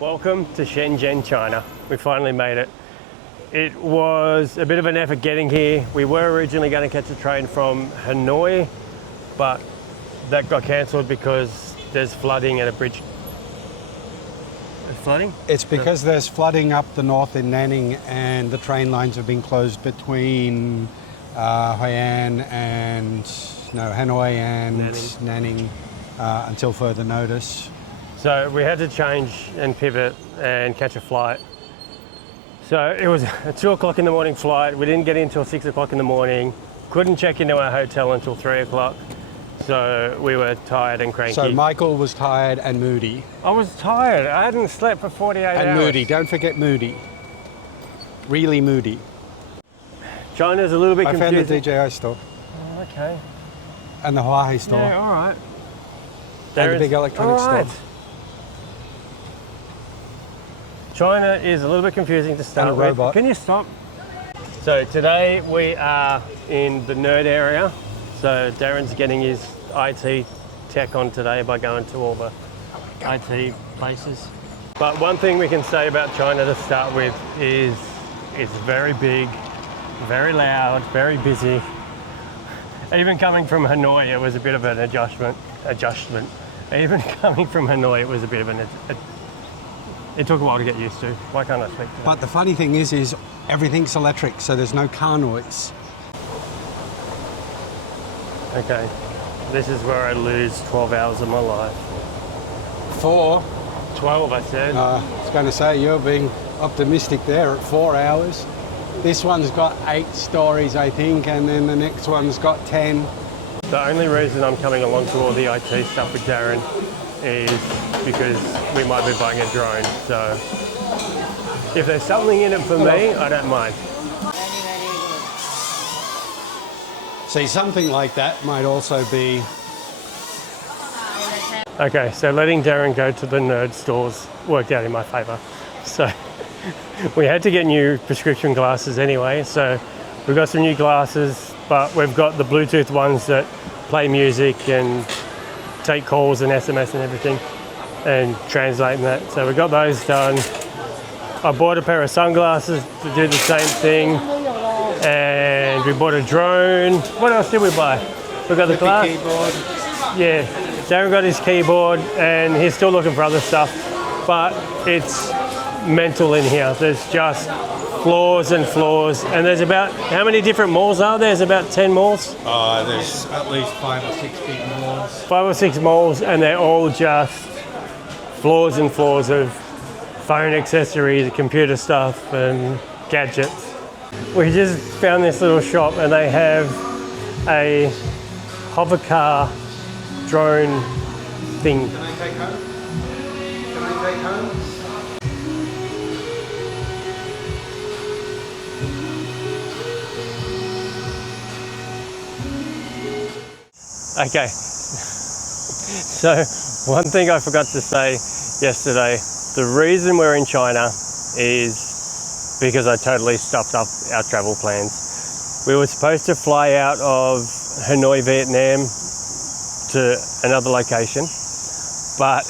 Welcome to Shenzhen, China. We finally made it. It was a bit of an effort getting here. We were originally going to catch a train from Hanoi, but that got cancelled because there's flooding at a bridge. Flooding? It's because there's flooding up the north in Nanning, and the train lines have been closed between Hanoi and Nanning until further notice. So we had to change and pivot and catch a flight. So it was a 2 o'clock in the morning flight. We didn't get in until 6 o'clock in the morning. Couldn't check into our hotel until 3 o'clock. So we were tired and cranky. So Michael was tired and moody. I was tired. I hadn't slept for 48 hours. And moody. Don't forget moody. Really moody. China's a little bit confusing. I found the DJI store. Oh, okay. And the Huawei store. Yeah, all right. And the big electronics store. China is a little bit confusing to start with. And a robot. Can you stop? So today we are in the nerd area. So Darren's getting his IT tech on today by going to all the IT places. But one thing we can say about China to start with is it's very big, very loud, very busy. Even coming from Hanoi, it was a bit of an adjustment. Even coming from Hanoi, it was a bit of it took a while to get used to. Why can't I speak to that? But the funny thing is everything's electric, so there's no car noise. Okay, this is where I lose 12 hours of my life. 4? 12, I said. I was going to say, you're being optimistic there at 4 hours. This one's got 8 stories, I think, and then the next one's got 10. The only reason I'm coming along to all the IT stuff with Darren is because we might be buying a drone. So if there's something in it for me, I don't mind. See, something like that might also be... Okay, so letting Darren go to the nerd stores worked out in my favour. So we had to get new prescription glasses anyway, so we've got some new glasses, but we've got the Bluetooth ones that play music and take calls and SMS and everything and translate that. So we got those done. I bought a pair of sunglasses to do the same thing, and we bought a drone. What else did we buy? We got the glass keyboard. Yeah, Darren got his keyboard and he's still looking for other stuff, but it's mental in here. There's just floors and floors, and there's about, how many different malls are there? There's about 10 malls? There's at least 5 or 6 big malls. 5 or 6 malls, and they're all just floors and floors of phone accessories, computer stuff and gadgets. We just found this little shop and they have a hover car drone thing. Can I take home? Can I take home? Okay, so one thing I forgot to say yesterday, the reason we're in China is because I totally stuffed up our travel plans. We were supposed to fly out of Hanoi, Vietnam to another location, but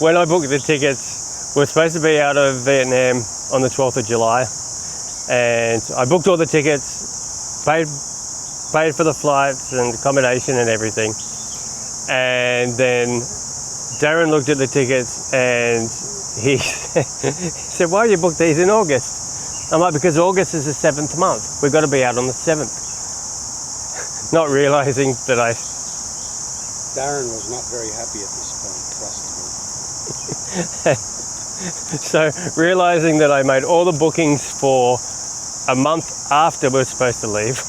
when I booked the tickets, we were supposed to be out of Vietnam on the 12th of July, and I booked all the tickets, paid for the flights and accommodation and everything. And then Darren looked at the tickets and he said, why you booked these in August? I'm like, because August is the 7th month. We've got to be out on the 7th. Not realizing that Darren was not very happy at this point, trust me. So realizing that I made all the bookings for a month after we were supposed to leave,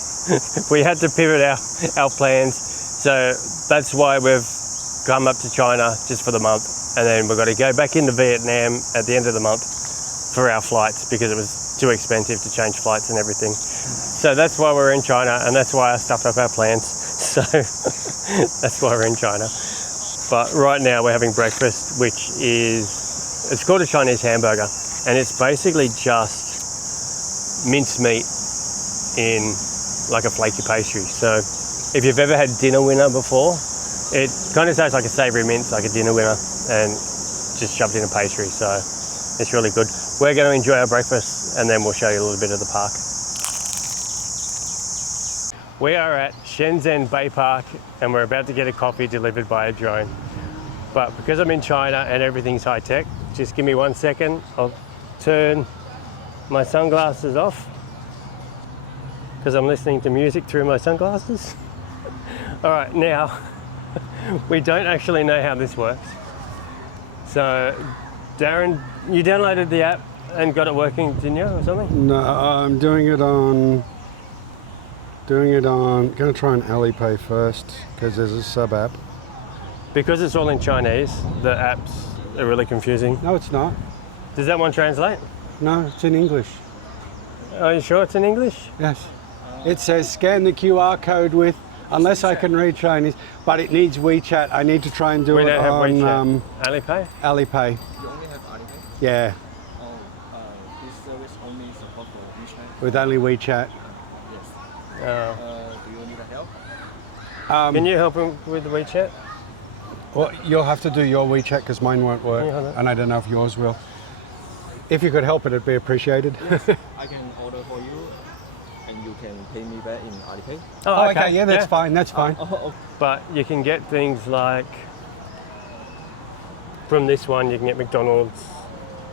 we had to pivot our plans. So that's why we've come up to China just for the month, and then we've got to go back into Vietnam at the end of the month for our flights because it was too expensive to change flights and everything. So that's why we're in China, and that's why I stuffed up our plans. So that's why we're in China. But right now we're having breakfast, which is, it's called a Chinese hamburger, and it's basically just minced meat in like a flaky pastry. So if you've ever had dinner winner before, it kind of tastes like a savoury mince, like a dinner winner, and just shoved in a pastry, so it's really good. We're going to enjoy our breakfast and then we'll show you a little bit of the park. We are at Shenzhen Bay Park and we're about to get a coffee delivered by a drone. But because I'm in China and everything's high tech, just give me 1 second. I'll turn my sunglasses off because I'm listening to music through my sunglasses. All right, now, we don't actually know how this works. So, Darren, you downloaded the app and got it working, didn't you, or something? No, I'm doing it on, going to try on Alipay first, because there's a sub-app. Because it's all in Chinese, the apps are really confusing. No, it's not. Does that one translate? No, it's in English. Are you sure it's in English? Yes. It says scan the QR code with, unless I can read Chinese, but it needs WeChat. I need to try and do We it don't have on WeChat. Alipay? Alipay. You only have Alipay? Yeah, This service only support for WeChat? with only WeChat. Yes. Do you need help? Can you help him with the WeChat? Well, you'll have to do your WeChat because mine won't work, Yeah, I know. and I don't know if yours will. If you could help it, it'd be appreciated. I can order for you and you can pay me back in Alipay. Oh, okay, yeah, that's fine, that's fine. But you can get things like, from this one, you can get McDonald's.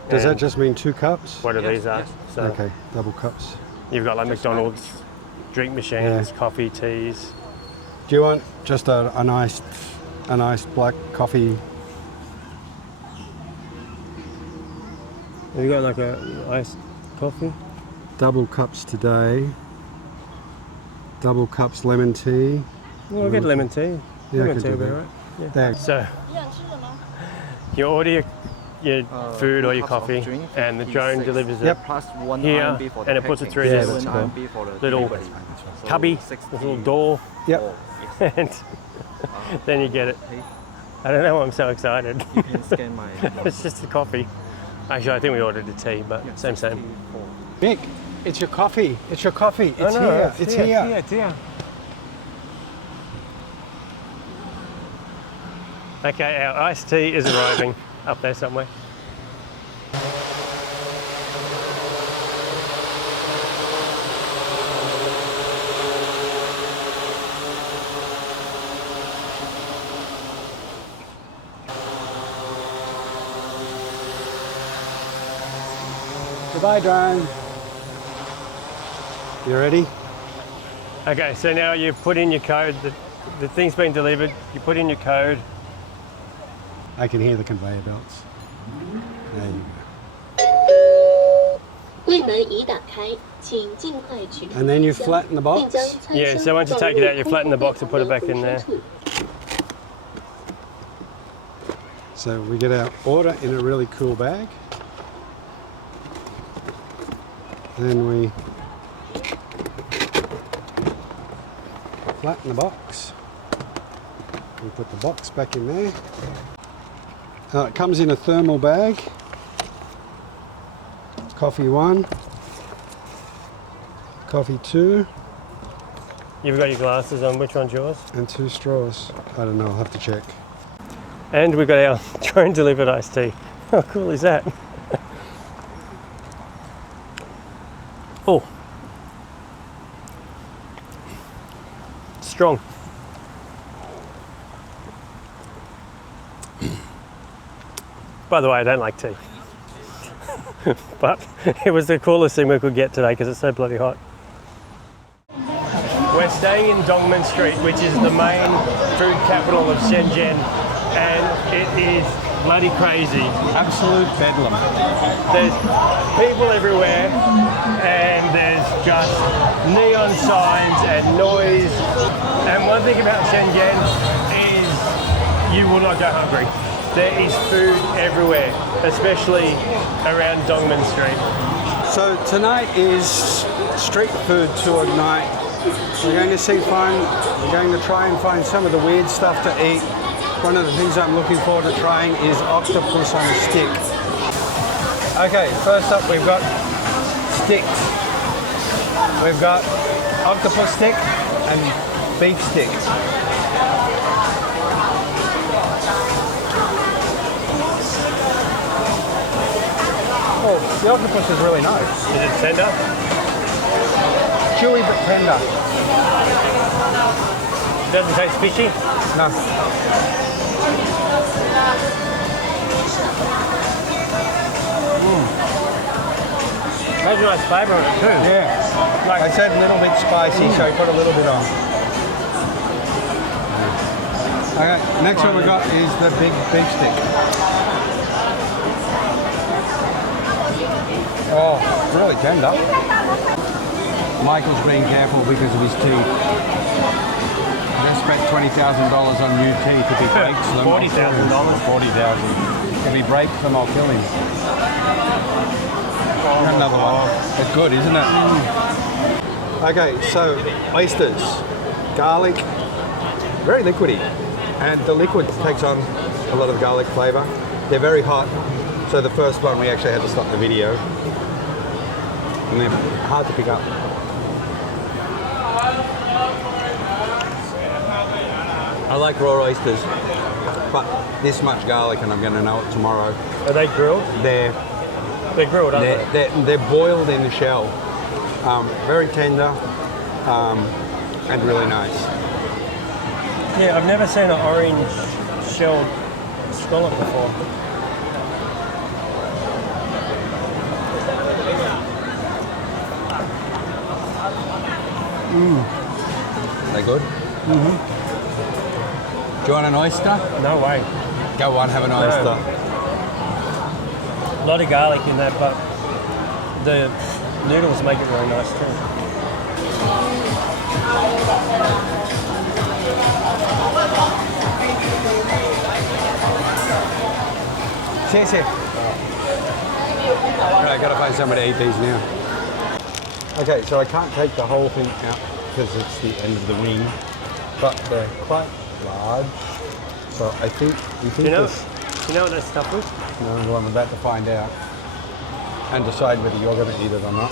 Does that and just mean 2 cups? whatever these are. yes. So Okay, double cups. you've got like McDonald's, drink machines, coffee, teas. Do you want just a nice black coffee? Have you got like a iced coffee? Double cups today. Double cups lemon tea. Well, we'll get lemon tea. Yeah, I lemon can tea do will be that. alright. Yeah. There. So you order your food or your cups of coffee, drink, and the drone 56. delivers it Yep. Plus 1 here, RMB for the and it puts it packing, through Yeah, this that's 7 cool. RMB for the little delivery. So cubby, 60 this little door, Yep. for- yes. and then you get it. Pay. I don't know why I'm so excited. You can scan my It's just a coffee. Actually, I think we ordered a tea, but Yeah, same. 64. Mick, it's your coffee. It's your coffee. It's Oh, no, here. It's here. It's here. Okay, our iced tea is arriving up there somewhere. Goodbye, drone. You ready? Okay, so now you put in your code. The thing's been delivered. You put in your code. I can hear the conveyor belts. There you 柜门已打开，请尽快取 go. 出 And then you 冰箱 flatten the 并将 box. 餐 Yeah, 生 so once you 放 take it 入 out, you flatten the box and put it back in there. 空气 So we get our order in a really cool bag. Then we flatten the box. We put the box back in there. It comes in a thermal bag. Coffee 1, coffee 2, You've got your glasses on. Which one's yours? and 2 straws. I don't know, I'll have to check. And we've got our drone delivered iced tea. How cool is that? Oh, strong. By the way, I don't like tea. But it was the coolest thing we could get today because it's so bloody hot. We're staying in Dongmen Street, which is the main food capital of Shenzhen, and it is bloody crazy. Absolute bedlam. There's people everywhere, and there's just neon signs and noise. And one thing about Shenzhen is you will not go hungry. There is food everywhere, especially around Dongmen Street. So tonight is street food tour night. We're going to we're going to try and find some of the weird stuff to eat. One of the things I'm looking forward to trying is octopus on a stick. Okay, first up we've got sticks. We've got octopus stick and beef stick. Oh, the octopus is really nice. Is it tender? Chewy but tender. Doesn't taste fishy? No. Has a nice flavour in it too. Yeah. Like I said, a little bit spicy, so I put a little bit on. Okay, next one we got is the big beef stick. Oh, really tender. Michael's being careful because of his teeth. Just spent $20,000 on new teeth. If he breaks them, $40,000. $40,000. If he breaks them, I'll kill him. Another one. It's good, isn't it? Okay, so oysters, garlic, very liquidy, and the liquid takes on a lot of garlic flavour. They're very hot, so the first one we actually had to stop the video, and they're hard to pick up. I like raw oysters, but this much garlic, and I'm going to know it tomorrow. Are they grilled? They're grilled, aren't they? They're boiled in the shell. Very tender and really nice. Yeah, I've never seen an orange shelled scallop before. They good? Mm-hmm. Do you want an oyster? No way. Go on, have an oyster. A lot of garlic in that, but the noodles make it really nice too. Cheers. Right, gotta find somewhere to eat these now. Okay, so I can't take the whole thing out because it's the end of the ring, but they're quite large. So I think Do you know what that stuff is? No, well, I'm about to find out and decide whether you're going to eat it or not.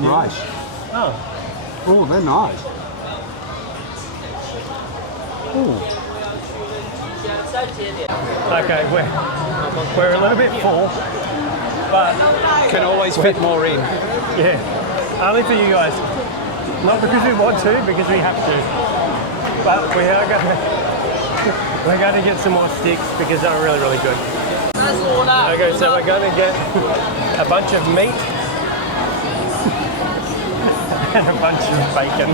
Nice. Oh. Oh, they're nice. Ooh. Okay, we're a little bit full, but Can always fit more in. yeah, only for you guys. Not because we want to, because we have to. But we're going to get some more sticks because they're really, really good. Okay, so we're going to get a bunch of meat and a bunch of bacon.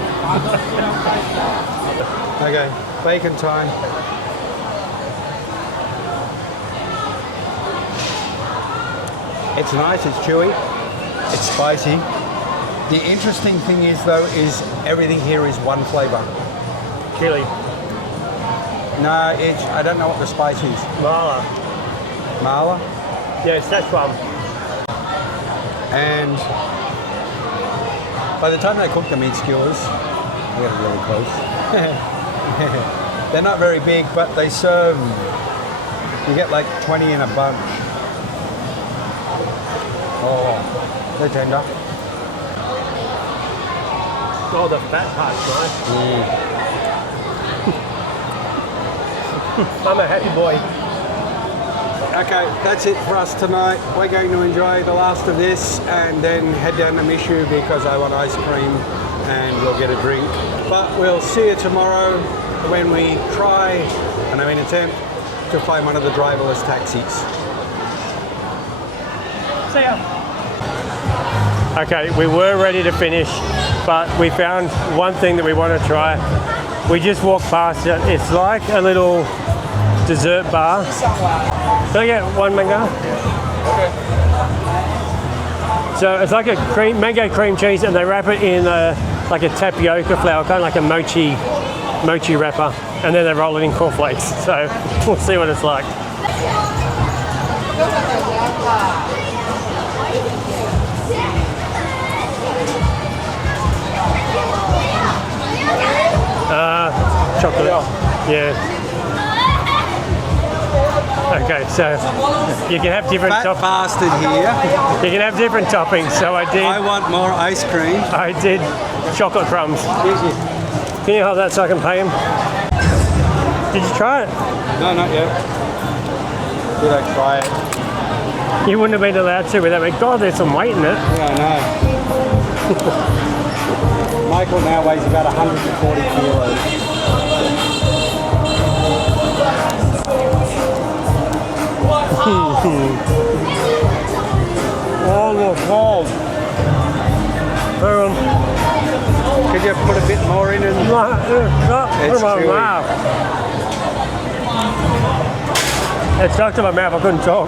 Okay, bacon time. It's nice, it's chewy, it's spicy. The interesting thing is though, is everything here is one flavour. Chili. No, I don't know what the spice is. Mala. Mala? Yes, that's one. And by the time they cook the meat skewers, I get it really close. They're not very big, but they serve, you get like 20 in a bunch. Oh, they're tender. Oh, the fat part's nice. I'm a happy boy. Okay, that's it for us tonight. We're going to enjoy the last of this and then head down to Mishu because I want ice cream and we'll get a drink. But we'll see you tomorrow when we try, and I mean attempt, to find one of the driverless taxis. See ya. Okay, we were ready to finish, but we found one thing that we want to try. We just walked past it. It's like a little dessert bar. Can I get one mango? Okay. So it's like a mango cream cheese, and they wrap it in like a tapioca flour, kind of like a mochi wrapper, and then they roll it in cornflakes. So we'll see what it's like. Chocolate. Yeah. Okay, so you can have different Fat bastard here. You can have different toppings. So I want more ice cream. I did chocolate crumbs. Can you hold that so I can pay him? Did you try it? No, not yet. Did I try it? You wouldn't have been allowed to without me. God, there's some weight in it. Yeah, I know. Michael now weighs about 140 kilos. Oh, no, cold. Could you put a bit more in? And... It's chewy. It stuck to my mouth, I couldn't talk.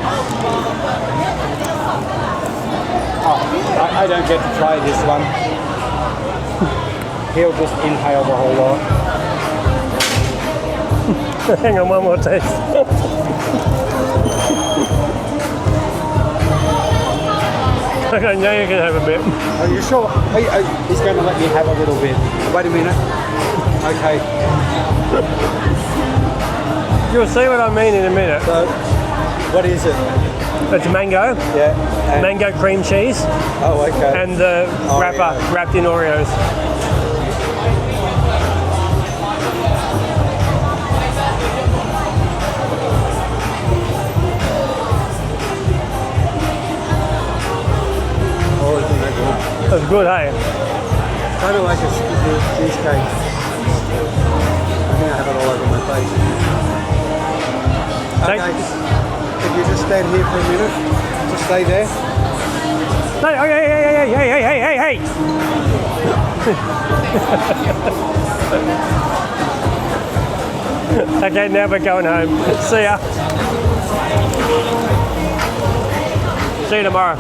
Oh, I don't get to try this one. He'll just inhale the whole lot. Hang on, one more taste. Okay, now you can have a bit. Are you sure? He's going to let me have a little bit. Wait a minute. Okay. You'll see what I mean in a minute. So, what is it? It's mango. Yeah. And Mango cream cheese. oh, okay. And the wrapper wrapped in Oreos. That's good, hey? Kind of like a cheesecake. I think I have it all over my face. Okay. If you just stand here for a minute, just stay there. Hey, hey. Okay, now we're going home. See ya. See you tomorrow.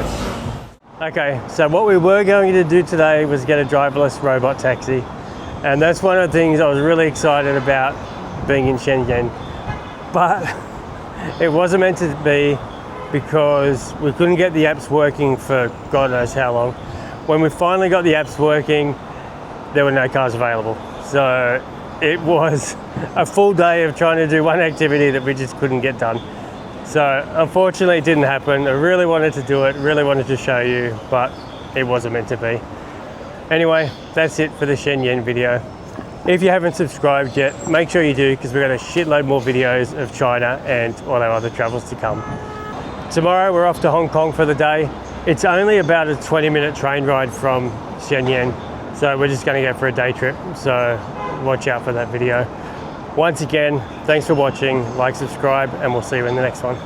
Okay, so what we were going to do today was get a driverless robot taxi. And that's one of the things I was really excited about being in Shenzhen. But it wasn't meant to be because we couldn't get the apps working for God knows how long. When we finally got the apps working, there were no cars available. So it was a full day of trying to do one activity that we just couldn't get done. So unfortunately it didn't happen. I really wanted to do it, really wanted to show you, but it wasn't meant to be. Anyway, that's it for the Shenzhen video. If you haven't subscribed yet, make sure you do because we've got a shitload more videos of China and all our other travels to come. Tomorrow we're off to Hong Kong for the day. It's only about a 20-minute train ride from Shenzhen, so we're just going to go for a day trip, so watch out for that video. Once again, thanks for watching, like, subscribe, and we'll see you in the next one.